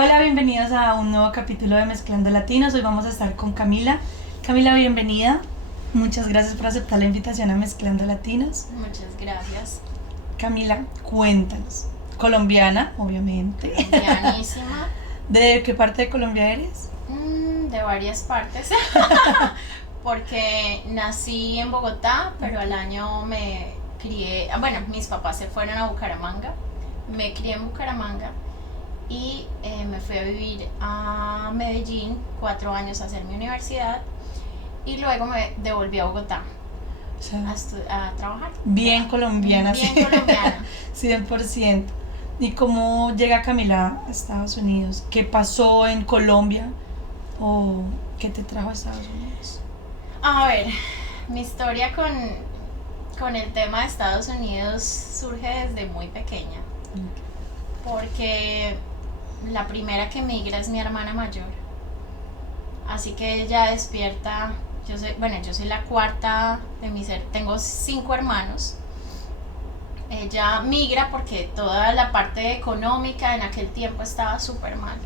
Hola, bienvenidos a un nuevo capítulo de Mezclando Latinos. Hoy vamos a estar con Camila. Camila, bienvenida. Muchas gracias por aceptar la invitación a Mezclando Latinos. Muchas gracias. Camila, cuéntanos. Colombiana, obviamente. Colombianísima. ¿De qué parte de Colombia eres? De varias partes. Porque nací en Bogotá, pero al año me crié. Bueno, mis papás se fueron a Bucaramanga. Me crié en Bucaramanga y me fui a vivir a Medellín 4 años a hacer mi universidad y luego me devolví a Bogotá O sea, a trabajar. bien colombiana, Bien sí. colombiana. 100%. ¿Y cómo llega Camila a Estados Unidos? ¿Qué pasó en Colombia? ¿O qué te trajo a Estados Unidos? A ver, mi historia con el tema de Estados Unidos surge desde muy pequeña, porque la primera que migra es mi hermana mayor, así que ella despierta. Yo soy la cuarta de tengo 5 hermanos. Ella migra porque toda la parte económica en aquel tiempo estaba súper mal.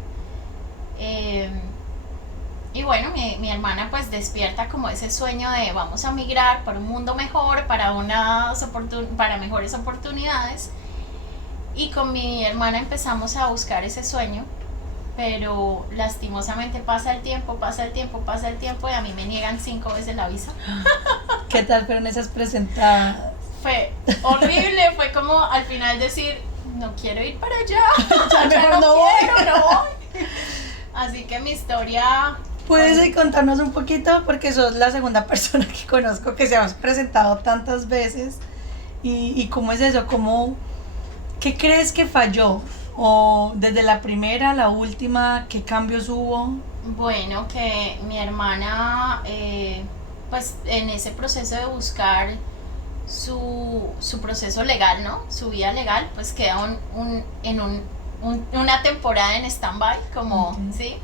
Y bueno, mi hermana pues despierta como ese sueño de vamos a migrar para un mundo mejor, para mejores oportunidades. Y con mi hermana empezamos a buscar ese sueño, pero lastimosamente pasa el tiempo y a mí me niegan 5 veces la visa. ¿Qué tal fueron esas presentadas? Fue horrible, fue como al final decir, no quiero ir para allá, Mejor no voy. Así que mi historia... ¿Puedes contarnos un poquito? Porque sos la segunda persona que conozco que se ha presentado tantas veces. ¿Y cómo es eso? ¿Qué crees que falló? ¿O desde la primera a la última, qué cambios hubo? Bueno, que mi hermana, pues en ese proceso de buscar su proceso legal, ¿no? Su vida legal, pues queda una temporada en stand-by, como, ¿sí?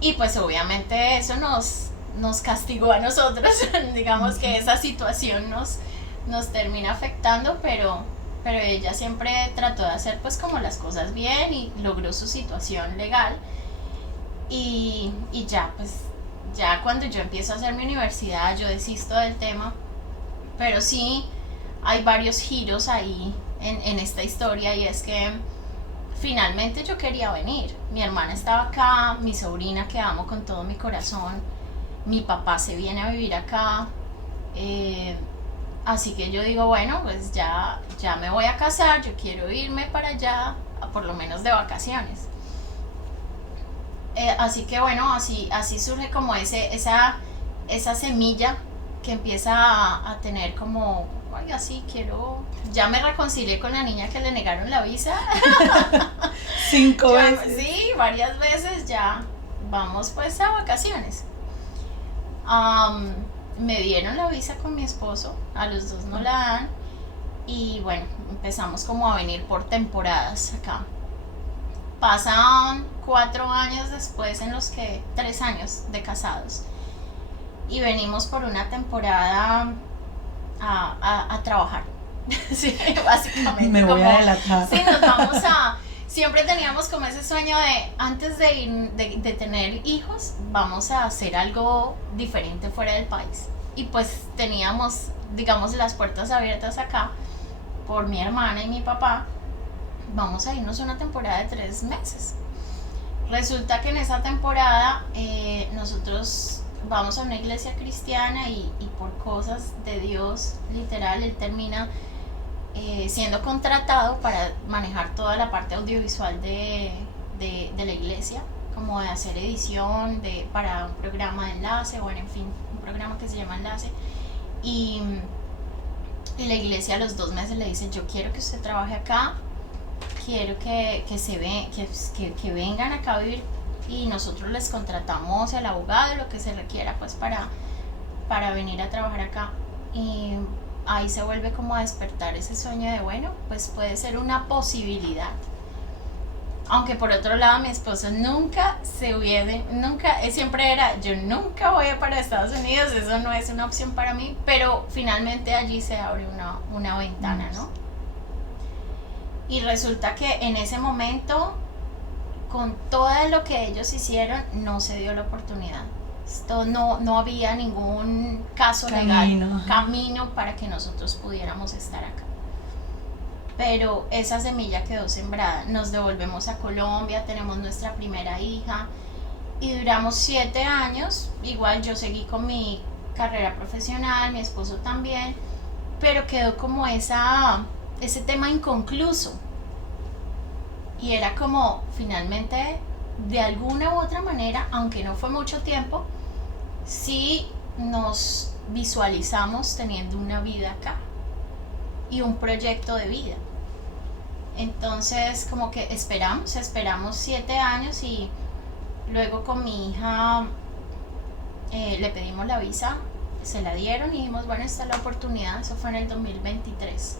Y pues obviamente eso nos castigó a nosotros. Digamos que esa situación nos termina afectando, pero ella siempre trató de hacer pues como las cosas bien y logró su situación legal. Y ya, pues ya cuando yo empiezo a hacer mi universidad yo desisto del tema, pero sí hay varios giros ahí en esta historia, y es que finalmente yo quería venir. Mi hermana estaba acá, mi sobrina que amo con todo mi corazón, mi papá se viene a vivir acá, así que yo digo, bueno, pues ya me voy a casar, yo quiero irme para allá, por lo menos de vacaciones. Así que bueno, así surge como esa semilla que empieza a tener como, oiga, sí, ya me reconcilié con la niña que le negaron la visa. 5 veces. Sí, varias veces ya vamos pues a vacaciones. Me dieron la visa con mi esposo, a los dos no la dan, y bueno, empezamos como a venir por temporadas acá. Pasan 4 años después, 3 años de casados, y venimos por una temporada a trabajar. Sí, básicamente. Me voy a delatar. Sí, siempre teníamos como ese sueño de antes de tener hijos, vamos a hacer algo diferente fuera del país. Y pues teníamos, digamos, las puertas abiertas acá por mi hermana y mi papá. Vamos a irnos una temporada de 3 meses. Resulta que en esa temporada nosotros vamos a una iglesia cristiana y por cosas de Dios, literal, él termina siendo contratado para manejar toda la parte audiovisual de la iglesia, como de hacer edición para un programa de enlace, bueno, en fin, un programa que se llama Enlace. Y la iglesia a los 2 meses le dice, yo quiero que usted trabaje acá, quiero que vengan acá a vivir, y nosotros les contratamos el abogado, lo que se requiera pues para venir a trabajar acá. Y ahí se vuelve como a despertar ese sueño de, bueno, pues puede ser una posibilidad. Aunque por otro lado mi esposo siempre era, yo nunca voy para Estados Unidos, eso no es una opción para mí, pero finalmente allí se abre una ventana, ¿no? Y resulta que en ese momento con todo lo que ellos hicieron, no se dio la oportunidad. Esto no había ningún caso legal, camino para que nosotros pudiéramos estar acá. Pero esa semilla quedó sembrada. Nos devolvemos a Colombia, tenemos nuestra primera hija y duramos 7 años. Igual yo seguí con mi carrera profesional, mi esposo también, pero quedó como ese tema inconcluso. Y era como, finalmente, de alguna u otra manera, aunque no fue mucho tiempo, sí nos visualizamos teniendo una vida acá y un proyecto de vida. Entonces, como que esperamos 7 años y luego con mi hija le pedimos la visa, se la dieron y dijimos, bueno, esta es la oportunidad. Eso fue en el 2023.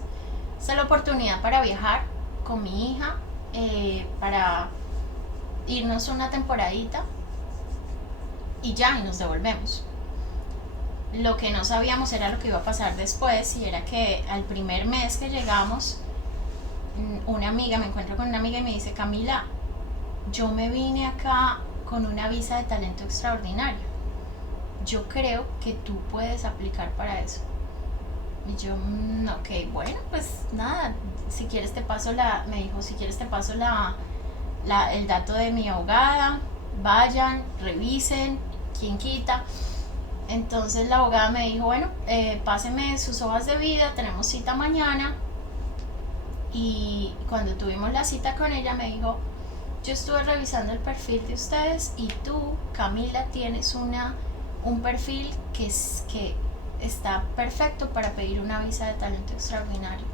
Esta es la oportunidad para viajar con mi hija, para irnos una temporadita y ya, y nos devolvemos. Lo que no sabíamos era lo que iba a pasar después, y era que al primer mes que llegamos, me encuentro con una amiga y me dice, Camila, yo me vine acá con una visa de talento extraordinario. Yo creo que tú puedes aplicar para eso. Y yo, ok, bueno, pues nada, si quieres te paso me dijo, si quieres te paso el dato de mi abogada, vayan, revisen, quién quita. Entonces la abogada me dijo, bueno, páseme sus hojas de vida, tenemos cita mañana. Y cuando tuvimos la cita con ella me dijo, yo estuve revisando el perfil de ustedes y tú, Camila, tienes un perfil que está perfecto para pedir una visa de talento extraordinario.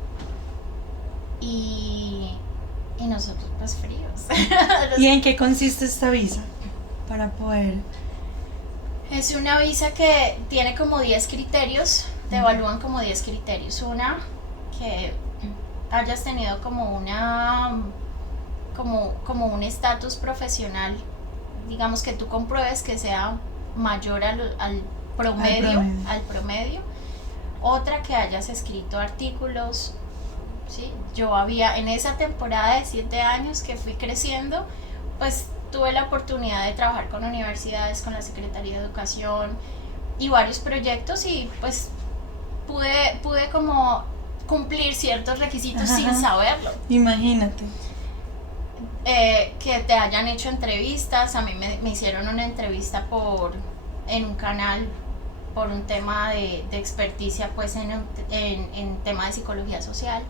Y nosotros pues fríos. ¿Y en qué consiste esta visa? Para poder... Es una visa que tiene como 10 criterios, te evalúan como 10 criterios. Una, que hayas tenido como un estatus profesional, digamos que tú compruebes que sea mayor al promedio. Otra, que hayas escrito artículos, ¿sí? Yo había, en esa temporada de 7 años que fui creciendo, pues tuve la oportunidad de trabajar con universidades, con la Secretaría de Educación y varios proyectos, y pues pude como cumplir ciertos requisitos sin saberlo. Imagínate. Que te hayan hecho entrevistas. A mí me hicieron una entrevista en un canal por un tema de experticia, pues en tema de psicología social.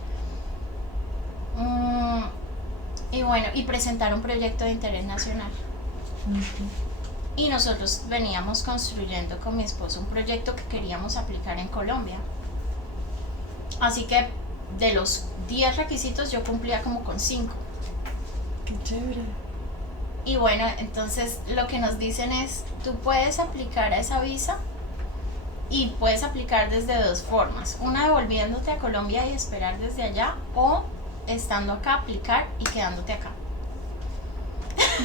Y bueno, y presentar un proyecto de interés nacional. Y nosotros veníamos construyendo con mi esposo un proyecto que queríamos aplicar en Colombia. Así que de los 10 requisitos yo cumplía como con 5. Qué chévere. Y bueno, entonces lo que nos dicen es, tú puedes aplicar a esa visa y puedes aplicar desde 2 formas. Una, devolviéndote a Colombia y esperar desde allá, o estando acá, aplicar y quedándote acá.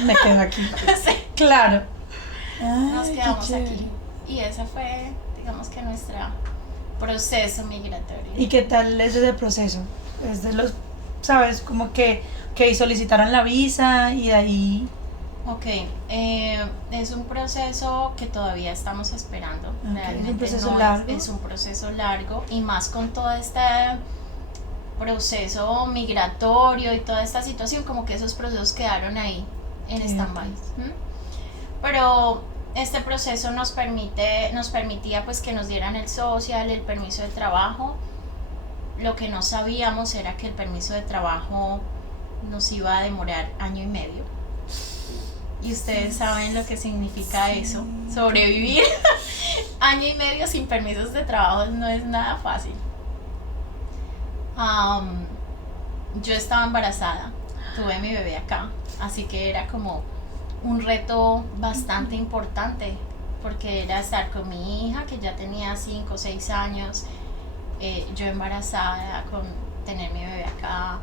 Me quedo aquí. Sí. Claro. Nos quedamos aquí. Y ese fue, digamos que nuestro proceso migratorio. ¿Y qué tal es ese proceso? Es de los, ¿sabes? Como que solicitaron la visa y de ahí... Ok, es un proceso que todavía estamos esperando. Okay, realmente es un proceso largo. Es un proceso largo, y más con todo este proceso migratorio y toda esta situación, como que esos procesos quedaron ahí en stand-by. Pero este proceso nos permitía pues que nos dieran el social, el permiso de trabajo. Lo que no sabíamos era que el permiso de trabajo nos iba a demorar 1.5 años. Y ustedes saben lo que significa eso, sobrevivir 1.5 años sin permisos de trabajo no es nada fácil. Yo estaba embarazada, tuve mi bebé acá, así que era como un reto bastante importante, porque era estar con mi hija, que ya tenía 5 o 6 años, yo embarazada, con tener mi bebé acá.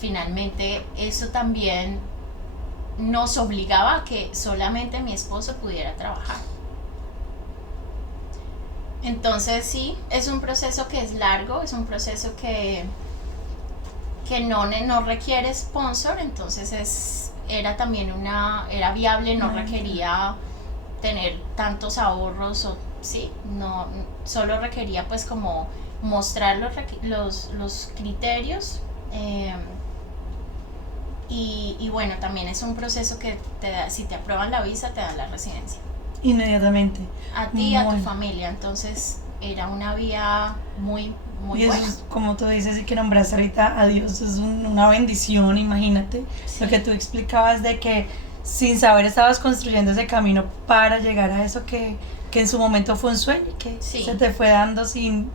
Finalmente eso también nos obligaba a que solamente mi esposo pudiera trabajar. Entonces sí, es un proceso que es largo, es un proceso que que no requiere sponsor, entonces era también era viable, no requería tener tantos ahorros, o sí, no, solo requería pues como mostrar los criterios, y bueno, también es un proceso que si te aprueban la visa, te dan la residencia. Inmediatamente. A ti y a tu familia, entonces era una vía muy, muy y buena. eso, como tú dices y que nombraste ahorita a Dios, es una bendición, imagínate. Sí. Lo que tú explicabas de que sin saber estabas construyendo ese camino para llegar a eso que en su momento fue un sueño y que Sí. se te fue dando sin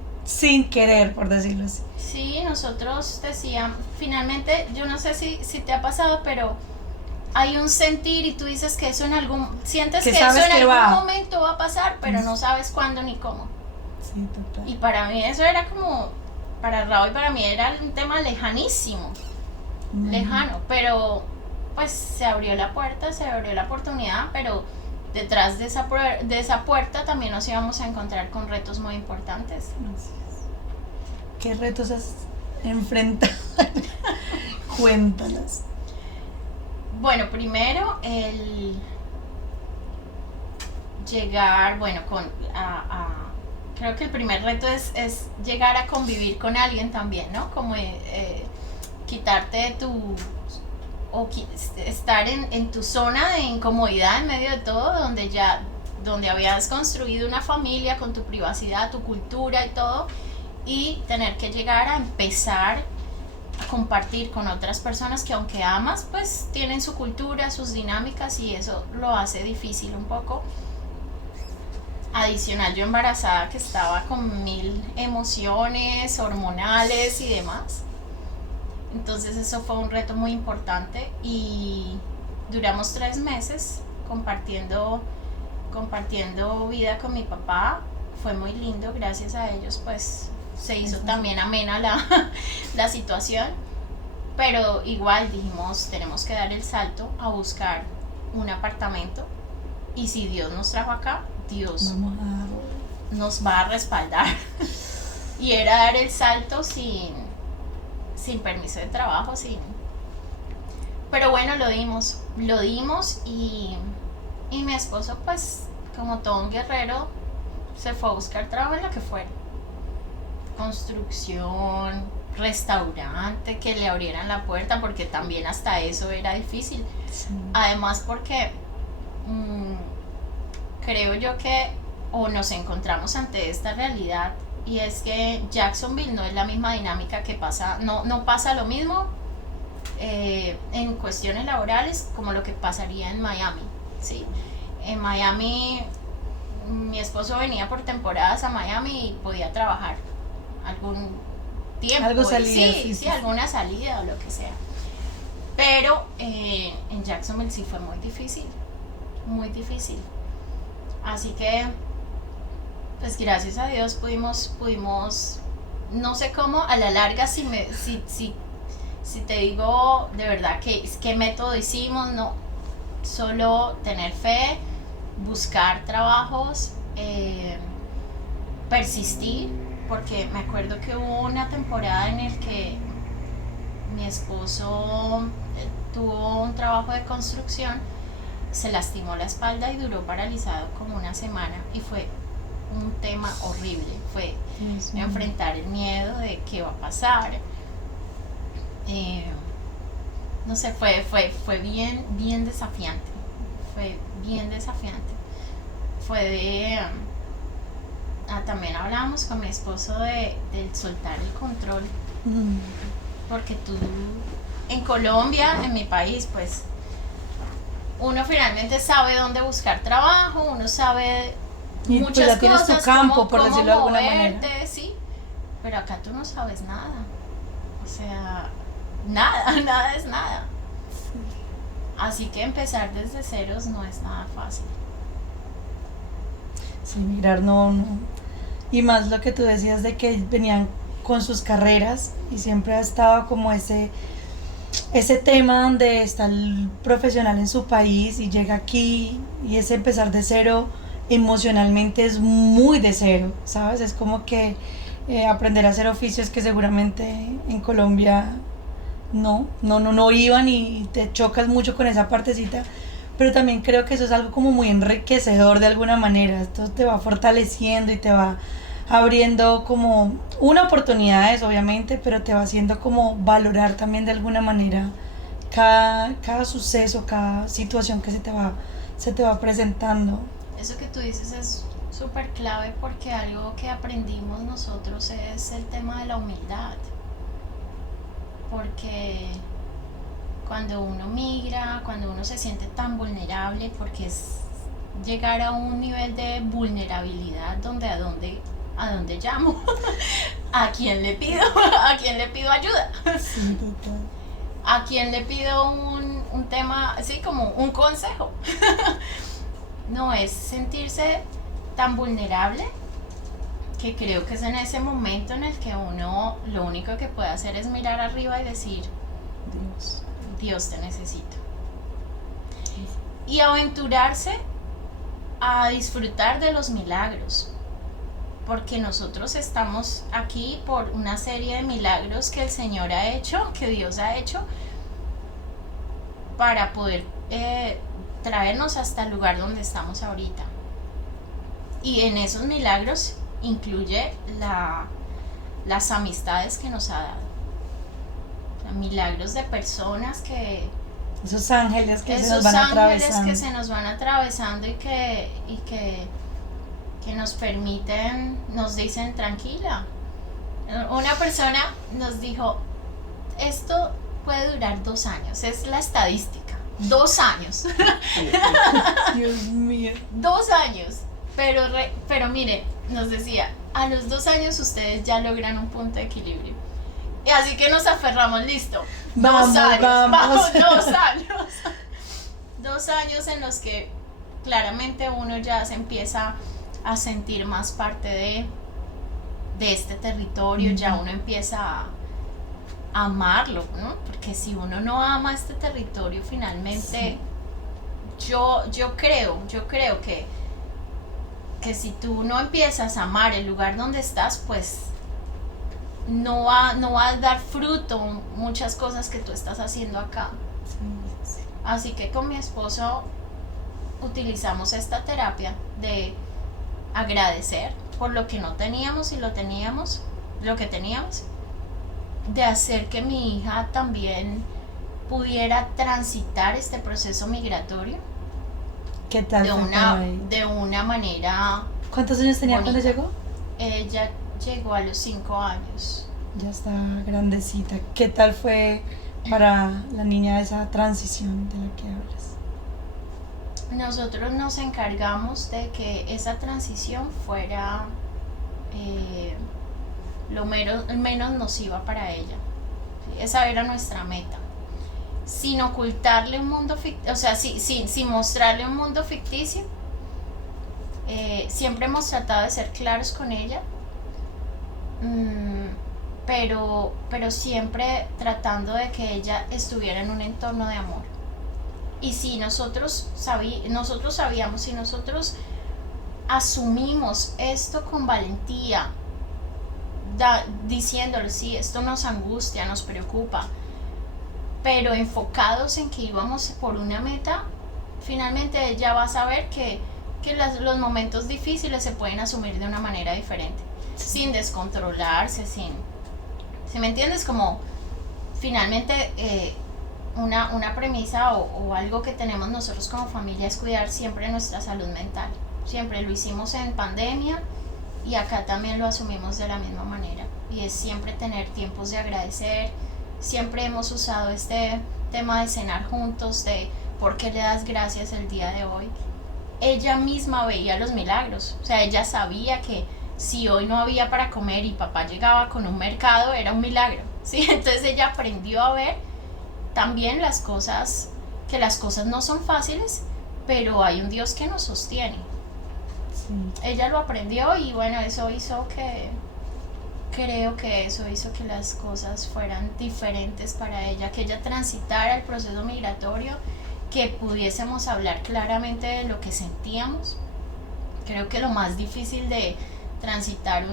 querer, por decirlo así. Sí, nosotros decíamos, finalmente, yo no sé si te ha pasado, pero hay un sentir y tú dices que eso sientes que eso en algún momento va a pasar, pero no sabes cuándo ni cómo. Sí, total. Y para mí eso era como, para Raúl y para mí era un tema lejanísimo, lejano, pero pues se abrió la puerta, se abrió la oportunidad, pero detrás de esa puerta también nos íbamos a encontrar con retos muy importantes. ¿Qué retos has enfrentado? Cuéntanos. Bueno, primero el llegar, bueno, creo que el primer reto es llegar a convivir con alguien también, ¿no? Como quitarte estar en tu zona de incomodidad en medio de todo, donde habías construido una familia con tu privacidad, tu cultura y todo, y tener que llegar a empezar a compartir con otras personas que, aunque amas, pues tienen su cultura, sus dinámicas, y eso lo hace difícil un poco. Adicional, yo embarazada, que estaba con 1000 emociones hormonales y demás, entonces eso fue un reto muy importante, y duramos 3 meses compartiendo vida con mi papá. Fue muy lindo, gracias a ellos pues se hizo también amena la situación, pero igual dijimos, tenemos que dar el salto a buscar un apartamento, y si Dios nos trajo acá, Dios nos va a respaldar. Y era dar el salto sin permiso de trabajo, pero bueno, lo dimos, y mi esposo, pues como todo un guerrero, se fue a buscar trabajo en lo que fuera, construcción, restaurante, que le abrieran la puerta, porque también hasta eso era difícil. Sí. Además porque creo yo que nos encontramos ante esta realidad, y es que Jacksonville no es la misma dinámica que pasa, no pasa lo mismo en cuestiones laborales como lo que pasaría en Miami, ¿sí? En Miami, mi esposo venía por temporadas a Miami y podía trabajar algún tiempo, alguna salida o lo que sea, pero en Jacksonville sí fue muy difícil, así que pues gracias a Dios pudimos, no sé cómo, a la larga, si te digo de verdad qué método hicimos, no, solo tener fe, buscar trabajos, persistir, porque me acuerdo que hubo una temporada en el que mi esposo tuvo un trabajo de construcción, se lastimó la espalda y duró paralizado como una semana, y fue un tema horrible, fue enfrentar el miedo de qué va a pasar, no sé, fue bien desafiante, también hablamos con mi esposo del soltar el control, porque tú en Colombia, en mi país, pues uno finalmente sabe dónde buscar trabajo, uno sabe y muchas pues ya tienes cosas, tu campo, cómo, por decirlo de alguna moverte, manera. Sí, pero acá tú no sabes nada, o sea, nada es nada. Sí. Así que empezar desde ceros no es nada fácil. Sí, mirar, no. Y más lo que tú decías de que venían con sus carreras y siempre ha estado como ese tema donde está el profesional en su país y llega aquí, y ese empezar de cero emocionalmente es muy de cero, ¿sabes? Es como que aprender a hacer oficios que seguramente en Colombia no iban y te chocas mucho con esa partecita, pero también creo que eso es algo como muy enriquecedor de alguna manera, esto te va fortaleciendo y te va abriendo como una oportunidades obviamente, pero te va haciendo como valorar también de alguna manera cada suceso, cada situación que se te va presentando. Eso que tú dices es súper clave porque algo que aprendimos nosotros es el tema de la humildad. Porque cuando uno migra, cuando uno se siente tan vulnerable, porque es llegar a un nivel de vulnerabilidad donde a dónde llamo, a quién le pido, a quién le pido ayuda, Sí, total. a quién le pido un tema, así como un consejo. No es sentirse tan vulnerable que creo que es en ese momento en el que uno lo único que puede hacer es mirar arriba y decir, Dios. Dios te necesito. Y aventurarse a disfrutar de los milagros, porque nosotros estamos aquí por una serie de milagros que el Señor ha hecho, que Dios ha hecho, para poder traernos hasta el lugar donde estamos ahorita. Y en esos milagros incluye las amistades que nos ha dado. O sea, milagros de personas que... Esos ángeles que se nos Esos van ángeles atravesando. que se nos van atravesando y que nos permiten, nos dicen tranquila. Una persona nos dijo, esto puede durar 2 años, es la estadística, 2 años, Dios mío. 2 años, pero mire, nos decía, a los 2 años ustedes ya logran un punto de equilibrio. Y así que nos aferramos, listo, Vamos, 2 años, vamos. 2 años. 2 años en los que claramente uno ya se empieza a sentir más parte de este territorio, ya uno empieza a amarlo, ¿no? Porque si uno no ama este territorio, finalmente sí. yo creo que si tú no empiezas a amar el lugar donde estás, pues no va a dar fruto muchas cosas que tú estás haciendo acá. Sí. Así que con mi esposo utilizamos esta terapia de agradecer por lo que no teníamos y lo que teníamos, de hacer que mi hija también pudiera transitar este proceso migratorio. ¿Qué tal? De una manera. ¿Cuántos años tenía bonita. cuando llegó? Ella llegó a los 5 años. Ya está grandecita. ¿Qué tal fue para la niña esa transición de la que hablas? Nosotros nos encargamos de que esa transición fuera lo menos nociva para ella. Esa era nuestra meta. Sin ocultarle un mundo ficticio, o sea, sin mostrarle un mundo ficticio. Siempre hemos tratado de ser claros con ella, pero siempre tratando de que ella estuviera en un entorno de amor. Y si nosotros sabíamos, si nosotros asumimos esto con valentía, diciéndole, sí, esto nos angustia, nos preocupa, pero enfocados en que íbamos por una meta, finalmente ella va a saber que los momentos difíciles se pueden asumir de una manera diferente, sin descontrolarse, ¿sí me entiendes? Como finalmente una premisa o algo que tenemos nosotros como familia es cuidar siempre nuestra salud mental. Siempre lo hicimos en pandemia y acá también lo asumimos de la misma manera, y es siempre tener tiempos de agradecer. Siempre hemos usado este tema de cenar juntos, de por qué le das gracias el día de hoy. Ella misma veía los milagros, o sea, ella sabía que si hoy no había para comer y papá llegaba con un mercado, era un milagro, ¿sí? Entonces ella aprendió a ver también las cosas, que las cosas no son fáciles, pero hay un Dios que nos sostiene. Sí. Ella lo aprendió y bueno, eso hizo que las cosas fueran diferentes para ella, que ella transitara el proceso migratorio, que pudiésemos hablar claramente de lo que sentíamos. Creo que lo más difícil de transitar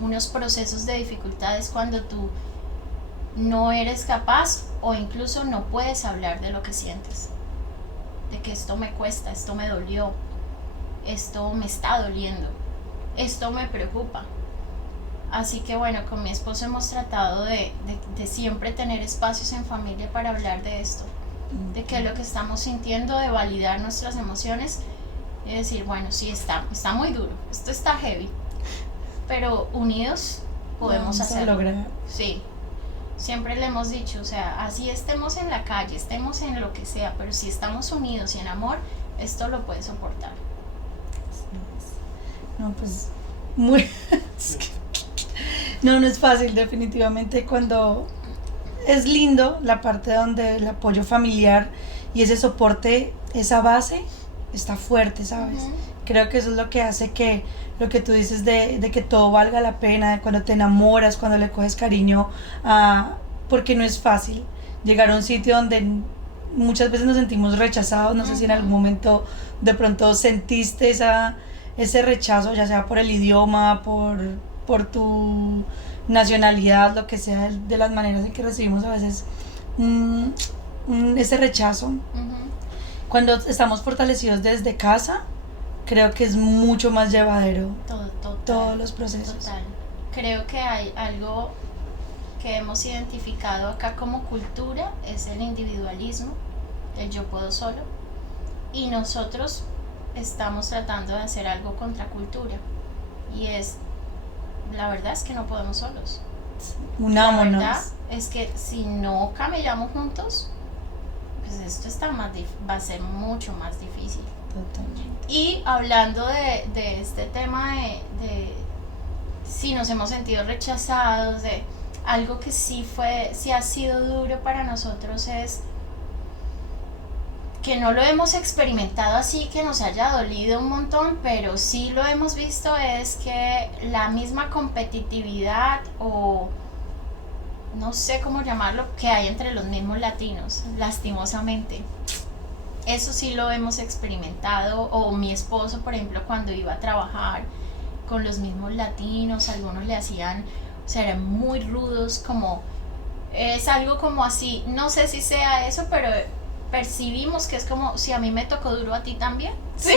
unos procesos de dificultad es cuando tú no eres capaz o incluso no puedes hablar de lo que sientes, de que esto me cuesta, esto me dolió, esto me está doliendo, esto me preocupa. Así que bueno, con mi esposo hemos tratado de siempre tener espacios en familia para hablar de esto, de qué es lo que estamos sintiendo, de validar nuestras emociones y decir, bueno, sí, está muy duro, esto está heavy, pero unidos podemos hacerlo. Lograr. Sí, siempre le hemos dicho, o sea, así estemos en la calle, estemos en lo que sea, pero si estamos unidos y en amor, esto lo puede soportar. No, pues muy... No es fácil, definitivamente. Cuando es lindo la parte donde el apoyo familiar y ese soporte, esa base está fuerte, ¿sabes? Uh-huh. Creo que eso es lo que hace que lo que tú dices de que todo valga la pena, de cuando te enamoras, cuando le coges cariño, porque no es fácil llegar a un sitio donde muchas veces nos sentimos rechazados. No sé si en algún momento de pronto sentiste ese rechazo, ya sea por el idioma, por tu nacionalidad, lo que sea, de las maneras en que recibimos a veces ese rechazo. Uh-huh. Cuando estamos fortalecidos desde casa, creo que es mucho más llevadero todos los procesos. Total. Creo que hay algo que hemos identificado acá como cultura, es el individualismo, el yo puedo solo, y nosotros estamos tratando de hacer algo contra cultura, y la verdad es que no podemos solos. Unámonos. La verdad es que si no camellamos juntos, pues esto va a ser mucho más difícil. Totalmente. Y hablando de este tema de si nos hemos sentido rechazados, de algo que sí ha sido duro para nosotros, es que no lo hemos experimentado así que nos haya dolido un montón, pero sí lo hemos visto, es que la misma competitividad, o no sé cómo llamarlo, que hay entre los mismos latinos, lastimosamente. Eso sí lo hemos experimentado, o mi esposo, por ejemplo, cuando iba a trabajar con los mismos latinos, algunos le hacían, o sea, eran muy rudos, como, es algo como así, no sé si sea eso, pero percibimos que es como, si a mí me tocó duro, a ti también. Sí.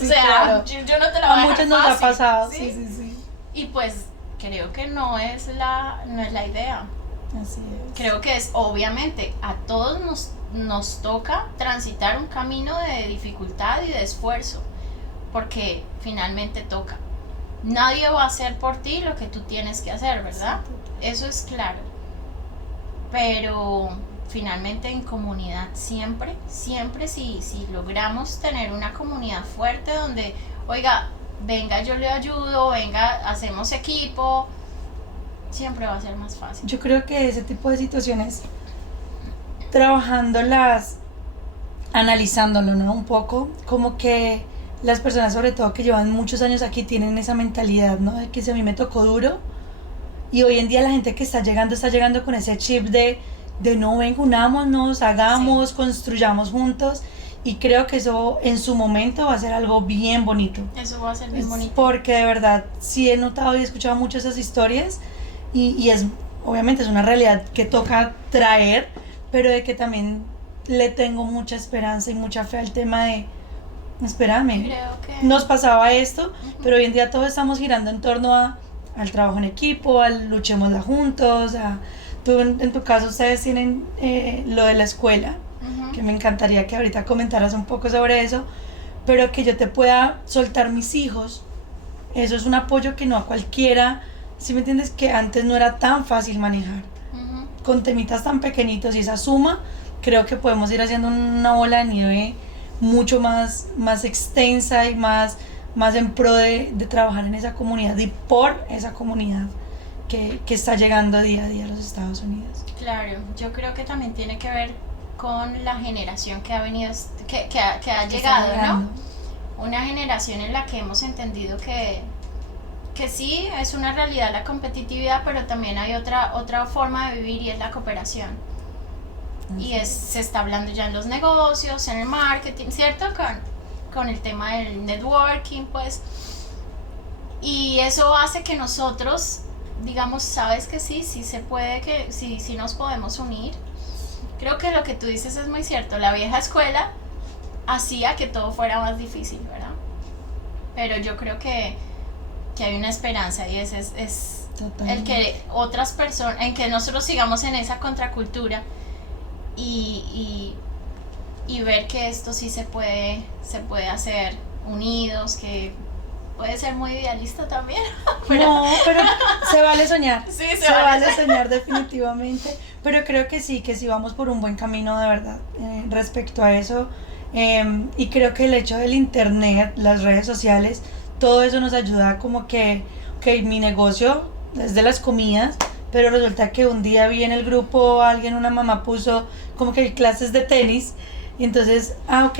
O sea, claro. yo no te lo voy a dejar muchos nos ha fácil, pasado, ¿sí? Sí. Y pues creo que no es la idea. Así es. Creo que es, obviamente, a todos nos toca transitar un camino de dificultad y de esfuerzo, porque finalmente toca. Nadie va a hacer por ti lo que tú tienes que hacer, ¿verdad? Eso es claro. Pero finalmente en comunidad, siempre si logramos tener una comunidad fuerte donde, oiga, venga, yo le ayudo, venga, hacemos equipo, siempre va a ser más fácil. Yo creo que ese tipo de situaciones, trabajándolas, analizándolo, ¿no? Un poco, como que las personas, sobre todo que llevan muchos años aquí, tienen esa mentalidad, ¿no? De que si a mí me tocó duro, y hoy en día la gente que está llegando con ese chip de no, venga, unámonos, hagamos, construyamos juntos, y creo que eso en su momento va a ser algo bien bonito. Eso va a ser bien bonito. Porque de verdad, sí he notado y he escuchado muchas esas historias, y es, obviamente es una realidad que toca traer, pero de que también le tengo mucha esperanza y mucha fe al tema de, espérame, Creo que nos pasaba esto, pero hoy en día todos estamos girando en torno al trabajo en equipo, al luchémosla juntos, tú en tu caso ustedes tienen lo de la escuela, que me encantaría que ahorita comentaras un poco sobre eso, pero que yo te pueda soltar mis hijos, eso es un apoyo que no a cualquiera, ¿sí me entiendes? Que antes no era tan fácil manejar, con temitas tan pequeñitos, y esa suma, creo que podemos ir haciendo una bola de nieve mucho más extensa y más en pro de trabajar en esa comunidad y por esa comunidad que está llegando día a día a los Estados Unidos. Claro, yo creo que también tiene que ver con la generación que ha venido, que ha llegado, ¿no? Una generación en la que hemos entendido que sí, es una realidad la competitividad, pero también hay otra forma de vivir, y es la cooperación. Y se está hablando ya en los negocios, en el marketing, ¿cierto? Con el tema del networking, pues. Y eso hace que nosotros digamos, sabes que sí, sí se puede, que sí, sí nos podemos unir. Creo que lo que tú dices es muy cierto. La vieja escuela hacía que todo fuera más difícil, ¿verdad? Pero yo creo que hay una esperanza y ese es el que otras personas, en que nosotros sigamos en esa contracultura y, y ver que esto sí se puede hacer unidos, que puede ser muy idealista también. Pero, no, pero se vale soñar. Sí, se vale soñar definitivamente. Pero creo que sí vamos por un buen camino de verdad respecto a eso. Y creo que el hecho del internet, las redes sociales, todo eso nos ayuda como que mi negocio es de las comidas, pero resulta que un día vi en el grupo una mamá puso como que clases de tenis, y entonces, ok,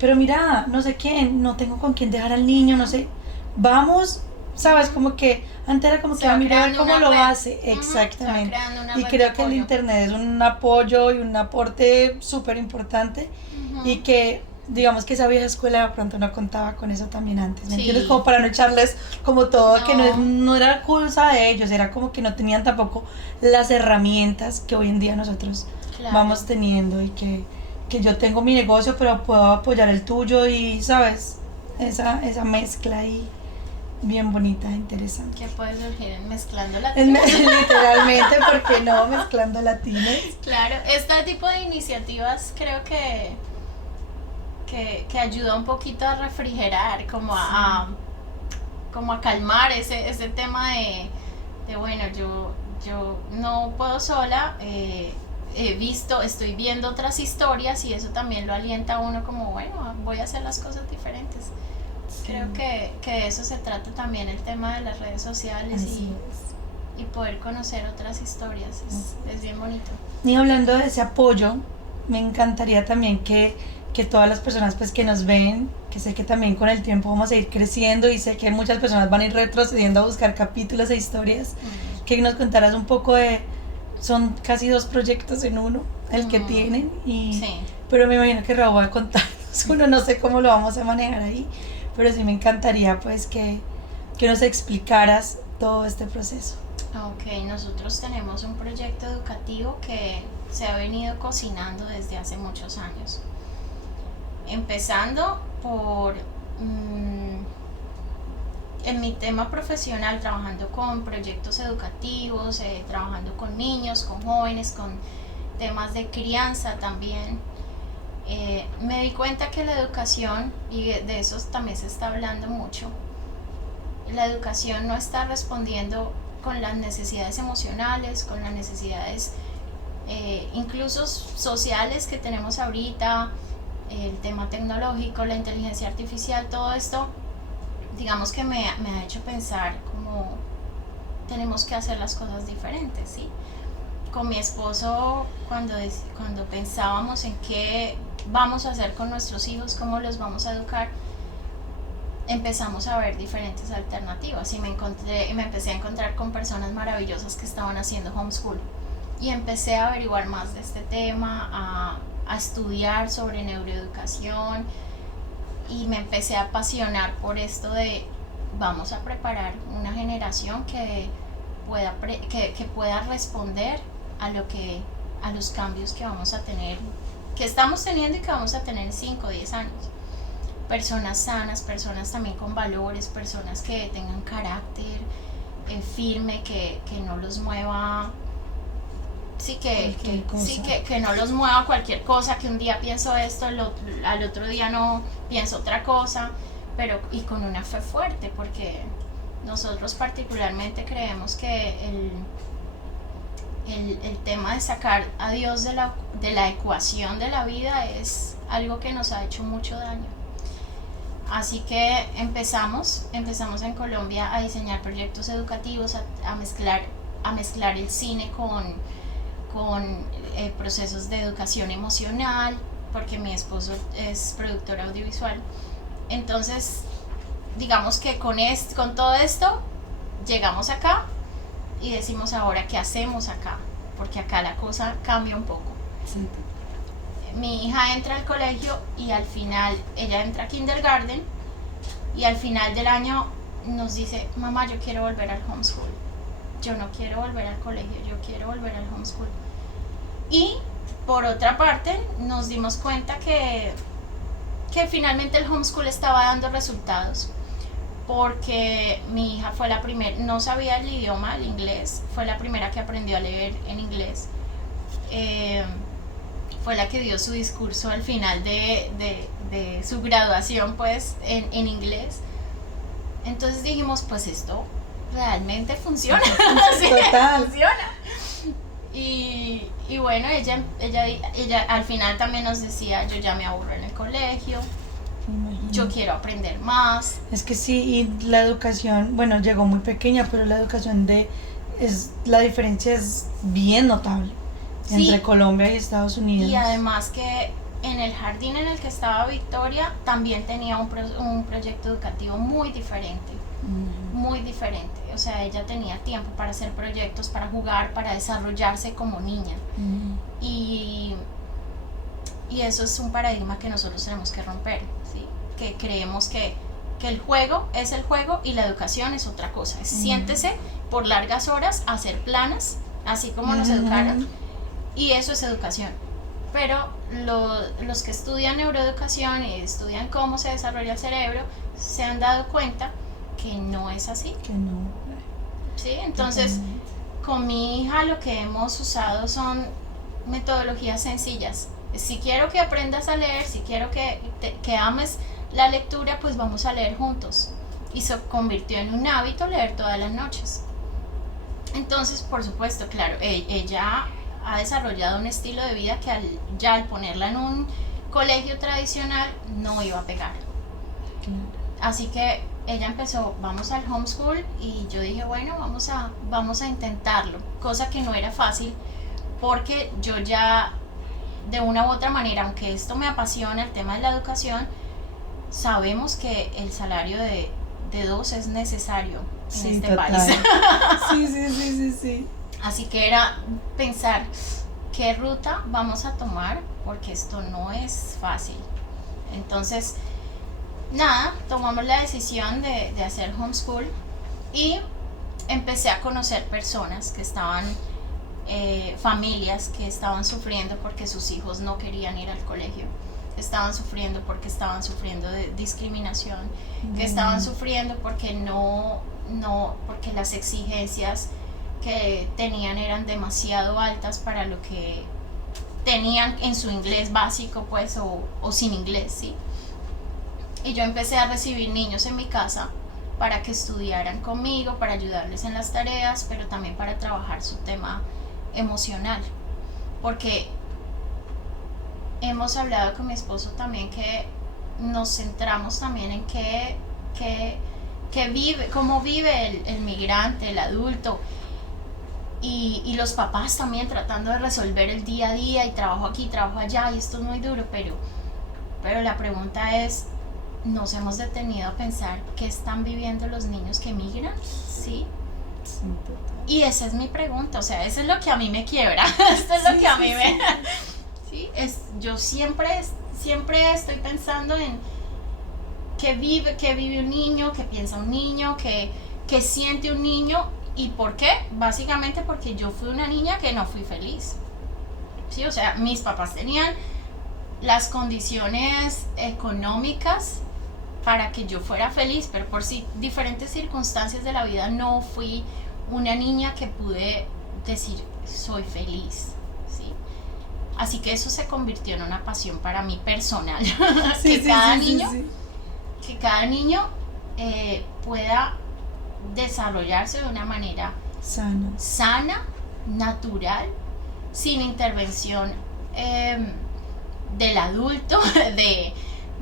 pero mira, no sé quién, no tengo con quién dejar al niño, no sé, vamos, sabes, como que antes era como que mira cómo lo hace, exactamente, y creo que el internet es un apoyo y un aporte súper importante, y que digamos que esa vieja escuela de pronto no contaba con eso también antes, ¿me entiendes? Como para no echarles como todo, que no era culpa de ellos, era como que no tenían tampoco las herramientas que hoy en día nosotros vamos teniendo, y que yo tengo mi negocio pero puedo apoyar el tuyo, y sabes, esa mezcla ahí bien bonita, interesante. Que puede surgir en Mezclando Latinos. Literalmente, ¿por qué no? Mezclando Latinos. Claro, este tipo de iniciativas creo que ayuda un poquito a refrigerar, como como a calmar ese tema de bueno, yo no puedo sola, estoy viendo otras historias y eso también lo alienta a uno como, bueno, voy a hacer las cosas diferentes. Sí. Creo que de eso se trata también el tema de las redes sociales y poder conocer otras historias, es bien bonito. Y hablando de ese apoyo, me encantaría también que todas las personas pues que nos ven, que sé que también con el tiempo vamos a ir creciendo y sé que muchas personas van a ir retrocediendo a buscar capítulos e historias, que nos contaras un poco son casi 2 proyectos en uno, el que tienen, pero me imagino que Raúl va a contarnos uno, no sé cómo lo vamos a manejar ahí, pero sí me encantaría pues que nos explicaras todo este proceso. Ok, nosotros tenemos un proyecto educativo que se ha venido cocinando desde hace muchos años. Empezando por en mi tema profesional, trabajando con proyectos educativos, trabajando con niños, con jóvenes, con temas de crianza también. Me di cuenta que la educación, y de eso también se está hablando mucho, la educación no está respondiendo con las necesidades emocionales, con las necesidades incluso sociales que tenemos ahorita, el tema tecnológico, la inteligencia artificial, todo esto, digamos que me ha hecho pensar como tenemos que hacer las cosas diferentes, ¿sí? Con mi esposo, cuando pensábamos en qué vamos a hacer con nuestros hijos, cómo los vamos a educar, empezamos a ver diferentes alternativas y me empecé a encontrar con personas maravillosas que estaban haciendo homeschool y empecé a averiguar más de este tema, a estudiar sobre neuroeducación y me empecé a apasionar por esto de vamos a preparar una generación que pueda responder a los cambios que vamos a tener, que estamos teniendo y que vamos a tener en 5 o 10 años. Personas sanas, personas también con valores, personas que tengan carácter firme, que no los mueva, que no los mueva cualquier cosa, que un día pienso esto, al otro día no pienso otra cosa, pero y con una fe fuerte, porque nosotros particularmente creemos que el tema de sacar a Dios de la ecuación de la vida es algo que nos ha hecho mucho daño. Así que empezamos en Colombia a diseñar proyectos educativos, a mezclar el cine con procesos de educación emocional, porque mi esposo es productor audiovisual. Entonces, digamos que con todo esto llegamos acá y decimos ahora qué hacemos acá, porque acá la cosa cambia un poco. Sí. Mi hija entra al colegio y al final, ella entra a kindergarten y al final del año nos dice, mamá, yo quiero volver al homeschool. yo no quiero volver al colegio, yo quiero volver al homeschool. Y por otra parte nos dimos cuenta que finalmente el homeschool estaba dando resultados, porque mi hija fue la primera, no sabía el idioma, el inglés, fue la primera que aprendió a leer en inglés, fue la que dio su discurso al final de su graduación, pues, en inglés. Entonces dijimos, pues esto realmente funciona. Total. Funciona. Y bueno, ella al final también nos decía, yo ya me aburro en el colegio, yo quiero aprender más. Es que sí, y la educación, bueno, llegó muy pequeña, pero la educación la diferencia es bien notable entre Colombia y Estados Unidos. Y además que en el jardín en el que estaba Victoria también tenía un proyecto educativo muy diferente. Muy diferente, o sea, ella tenía tiempo para hacer proyectos, para jugar, para desarrollarse como niña. Y eso es un paradigma que nosotros tenemos que romper, ¿sí? Que creemos que el juego es el juego y la educación es otra cosa. Siéntese por largas horas a hacer planas, así como nos educaron, y eso es educación. Pero los que estudian neuroeducación y estudian cómo se desarrolla el cerebro se han dado cuenta que no es así. Que no. Sí, entonces con mi hija lo que hemos usado son metodologías sencillas. Si quiero que aprendas a leer, si quiero que ames la lectura, pues vamos a leer juntos. Y se convirtió en un hábito leer todas las noches. Entonces, por supuesto, claro, ella ha desarrollado un estilo de vida que al ponerla en un colegio tradicional no iba a pegar. Así que ella empezó, vamos al homeschool, y yo dije, bueno, vamos a intentarlo, cosa que no era fácil, porque yo ya, de una u otra manera, aunque esto me apasiona, el tema de la educación, sabemos que el salario de 2 es necesario en este país. Sí. Así que era pensar qué ruta vamos a tomar, porque esto no es fácil. Entonces, nada, tomamos la decisión de hacer homeschool y empecé a conocer personas que estaban, familias que estaban sufriendo porque sus hijos no querían ir al colegio, estaban sufriendo porque estaban sufriendo de discriminación, que estaban sufriendo porque porque las exigencias que tenían eran demasiado altas para lo que tenían en su inglés básico, pues, o sin inglés, ¿sí? Y yo empecé a recibir niños en mi casa para que estudiaran conmigo, para ayudarles en las tareas, pero también para trabajar su tema emocional. Porque hemos hablado con mi esposo también que nos centramos también en cómo vive el migrante, el adulto, y los papás también tratando de resolver el día a día, y trabajo aquí, trabajo allá, y esto es muy duro, pero la pregunta es, ¿nos hemos detenido a pensar qué están viviendo los niños que migran? ¿Sí? Y esa es mi pregunta, o sea, eso es lo que a mí me quiebra. Esto es lo que a mí me... ¿Sí? Yo siempre estoy pensando en qué vive un niño, qué piensa un niño, qué siente un niño, y por qué. Básicamente porque yo fui una niña que no fui feliz. ¿Sí? O sea, mis papás tenían las condiciones económicas para que yo fuera feliz, pero por diferentes circunstancias de la vida no fui una niña que pude decir soy feliz, ¿sí? Así que eso se convirtió en una pasión para mí personal. Que cada niño pueda desarrollarse de una manera sana, natural, sin intervención del adulto,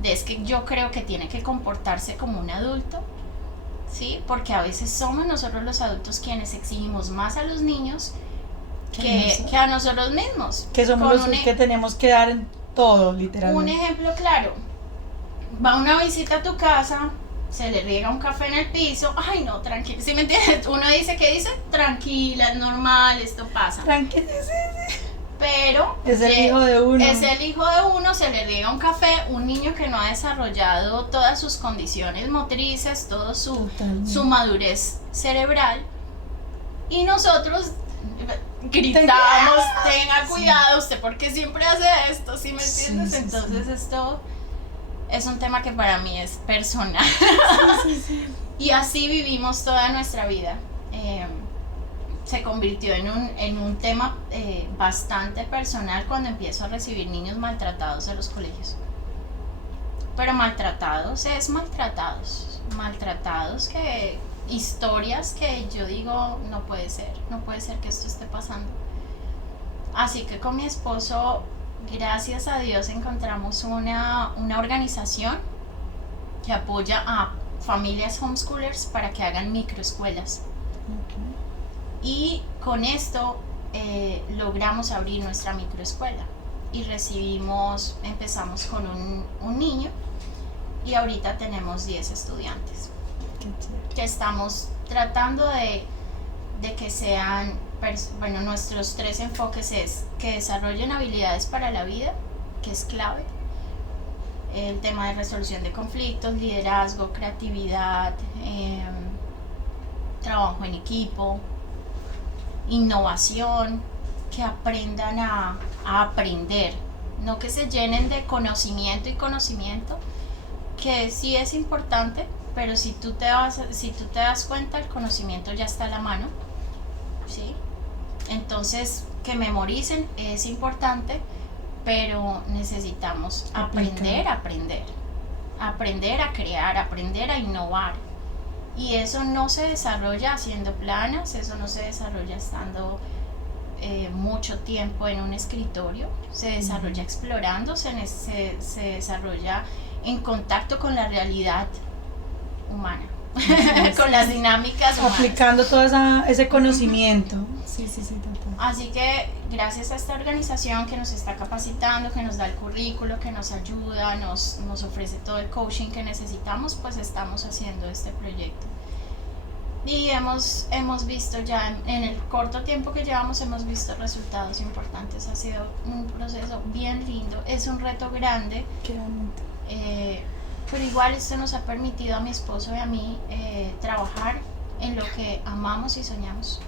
es que yo creo que tiene que comportarse como un adulto, ¿sí? Porque a veces somos nosotros los adultos quienes exigimos más a los niños que a nosotros mismos. Que somos los que tenemos que dar en todo, literalmente. Un ejemplo claro, va una visita a tu casa, se le riega un café en el piso, ay no, tranquila, ¿sí me entiendes? Uno dice, ¿qué dice? Tranquila, es normal, esto pasa. Tranquila, sí. Pero es el hijo de uno. Es el hijo de uno, se le riega un café, un niño que no ha desarrollado todas sus condiciones motrices, toda su madurez cerebral, Y nosotros gritamos, tenga cuidado, usted porque siempre hace esto, ¿sí me entiendes? Sí, Entonces esto es un tema que para mí es personal. Y así vivimos toda nuestra vida. Se convirtió en un tema bastante personal cuando empiezo a recibir niños maltratados de los colegios. Pero maltratados es maltratados que historias que yo digo no puede ser que esto esté pasando. Así que con mi esposo, gracias a Dios, encontramos una organización que apoya a familias homeschoolers para que hagan microescuelas. Y con esto logramos abrir nuestra microescuela y empezamos con un niño y ahorita tenemos 10 estudiantes que estamos tratando de que sean, nuestros 3 enfoques es que desarrollen habilidades para la vida, que es clave, el tema de resolución de conflictos, liderazgo, creatividad, trabajo en equipo, innovación, que aprendan a aprender, no que se llenen de conocimiento, que sí es importante, pero si tú te das cuenta, el conocimiento ya está a la mano, ¿sí? Entonces, que memoricen es importante, pero necesitamos aprender a crear, aprender a innovar. Y eso no se desarrolla haciendo planas, eso no se desarrolla estando mucho tiempo en un escritorio, se desarrolla explorando, se desarrolla en contacto con la realidad humana, con las dinámicas humanas. Aplicando todo ese conocimiento. Sí, total. Así que gracias a esta organización que nos está capacitando, que nos da el currículo, que nos ayuda, nos ofrece todo el coaching que necesitamos, pues estamos haciendo este proyecto. Y hemos visto ya en el corto tiempo que llevamos, hemos visto resultados importantes. Ha sido un proceso bien lindo, es un reto grande. Qué bonito. Pero igual esto nos ha permitido a mi esposo y a mí trabajar en lo que amamos y soñamos.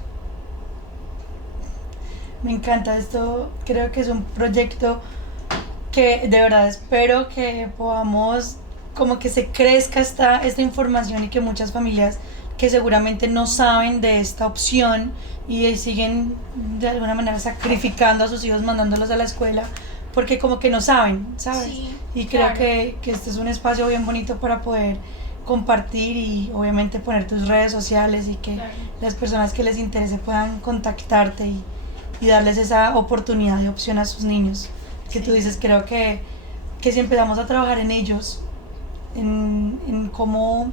Me encanta esto, creo que es un proyecto que de verdad espero que podamos, como que se crezca esta información y que muchas familias que seguramente no saben de esta opción y siguen de alguna manera sacrificando a sus hijos mandándolos a la escuela porque como que no saben, ¿sabes? Sí, y creo claro. que este es un espacio bien bonito para poder compartir y obviamente poner tus redes sociales y que Claro. las personas que les interese puedan contactarte y darles esa oportunidad de opción a sus niños. Que Sí. tú dices, creo que si empezamos a trabajar en ellos, en cómo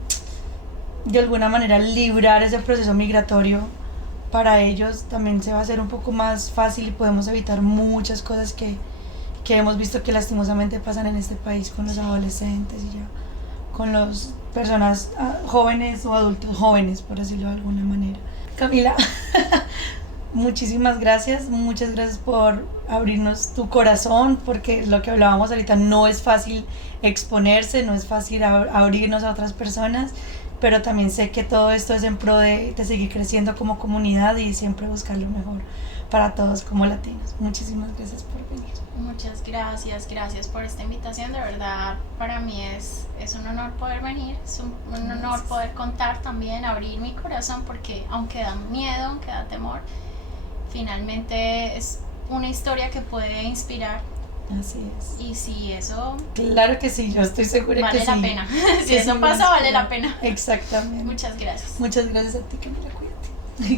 de alguna manera librar ese proceso migratorio para ellos, también se va a hacer un poco más fácil y podemos evitar muchas cosas que hemos visto que lastimosamente pasan en este país con los adolescentes y ya con las personas jóvenes o adultos jóvenes, por decirlo de alguna manera. Camila, muchísimas gracias, muchas gracias por abrirnos tu corazón, porque lo que hablábamos ahorita no es fácil exponerse, no es fácil abrirnos a otras personas, pero también sé que todo esto es en pro de seguir creciendo como comunidad y siempre buscar lo mejor para todos como latinos. Muchísimas gracias por venir. Muchas gracias por esta invitación, de verdad para mí es un honor poder venir, es un honor poder contar también, abrir mi corazón, porque aunque da miedo, aunque da temor, finalmente es una historia que puede inspirar. Así es. Y si eso Claro que sí, yo estoy segura vale que la sí. pena, si Que eso sí, pasa vale la pena. Exactamente. Muchas gracias. Muchas gracias a ti, Camila.